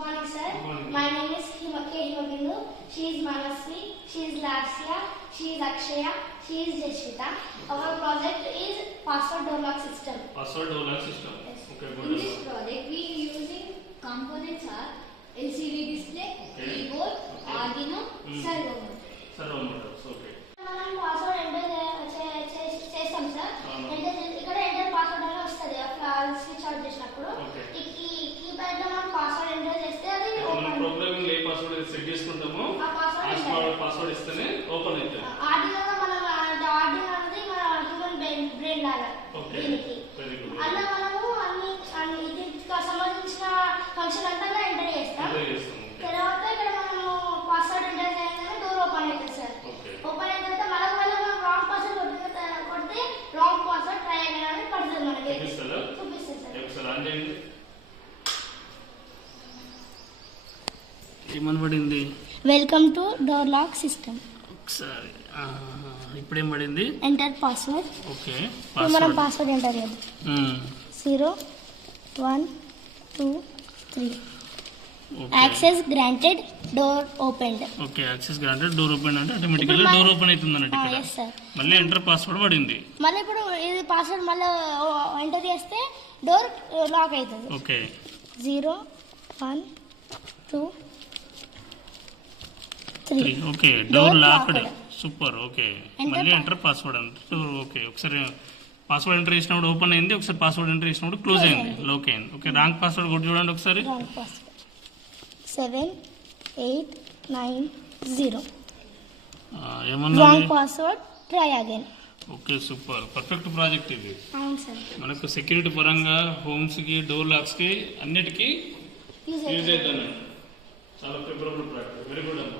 morning, sir. Good morning. My name is Himabindu. She is Manasvi. She is Lasya. She is Akshaya. She is Jashvita. Our project is password door lock system. Password door lock system. Yes. Okay, In good. this project, we using components are LCD display, Okay. keyboard, Okay. Arduino, servo. Servo motors. Okay. మనం password enter చేస్తాం sir. ఇక్కడ enter password అని వస్తుంది switch out చేసినప్పుడు. Okay. ఈ keypad లో మనం password enter చేస్తే అది మనం ప్రోగ్రామింగ్ ఏ పాస్వర్డ్ సెట్ చేసుకుంటామో ఆ పాస్వర్డ్ పాస్వర్డ్ ఇస్తేనే ఓపెన్ అవుతుంది. ఆర్డినో మనం ఆర్డినో అనేది మన హ్యూమన్ బ్రెయిన్ లాగా ఓకే. దీనికి వెరీ గుడ్. అలా మనము అన్ని దీనికి సంబంధించిన ఫంక్షన్ అంతా ఎంటర్ చేస్తాం. ఎంటర్ చేస్తాం. తర్వాత ఇక్కడ మనము పాస్వర్డ్ ఎంటర్ చేయగానే డోర్ ఓపెన్ అవుతుంది సార్. ఓకే. ఓపెన్ అయిన తర్వాత మళ్ళీ మనం రాంగ్ పాస్వర్డ్ కొడితే రాంగ్ పాస్వర్డ్ ట్రై అయ్యాలని పడుతుంది మనకి. చూపిస్తుందా? చూపిస్తుంది సార్. ఒకసారి ఆన్ చేయండి. ఏమని పడింది? Welcome to door lock system. ఒకసారి ఇప్పుడు ఏం పడింది? Enter password. ఓకే. మనం పాస్వర్డ్ ఎంటర్ చేద్దాం. 0 1 2 3. Access granted, door opened. Okay. Access granted, door open అంటే ఆటోమేటికల్ గా డోర్ ఓపెన్ అవుతుంది అన్నట్టు ఇక్కడ. yes sir. మళ్ళీ ఎంటర్ పాస్వర్డ్ పడింది. మళ్ళీ ఇప్పుడు ఇది పాస్వర్డ్ మళ్ళీ ఎంటర్ చేస్తే డోర్ లాక్ అవుతుంది. Okay. 0 1 2 3. Okay. Door locked. Super. Okay. మళ్ళీ ఎంటర్ పాస్వర్డ్ అంటే డోర్. ఓకే. ఒకసారి పాస్వర్డ్ ఎంటర్ చేసినప్పుడు ఓపెన్ అయింది, ఒకసారి పాస్వర్డ్ ఎంటర్ చేసినప్పుడు క్లోజ్ అయింది, లాక్ అయింది. ఓకే. రాంగ్ పాస్వర్డ్ కొట్టి చూడండి ఒకసారి. Wrong password 7 8 9 0. ఏమన్నా? Wrong password try again. Okay. Super. Perfect project ఇది. అవును సార్. మనకు సెక్యూరిటీ పరంగా హోమ్స్ కి, డోర్ లాక్స్ కి అన్నిటికీ యూజ్ యూజ్ అవుతాను. చాలా ఫేవరబుల్ ప్రాజెక్ట్. Very good.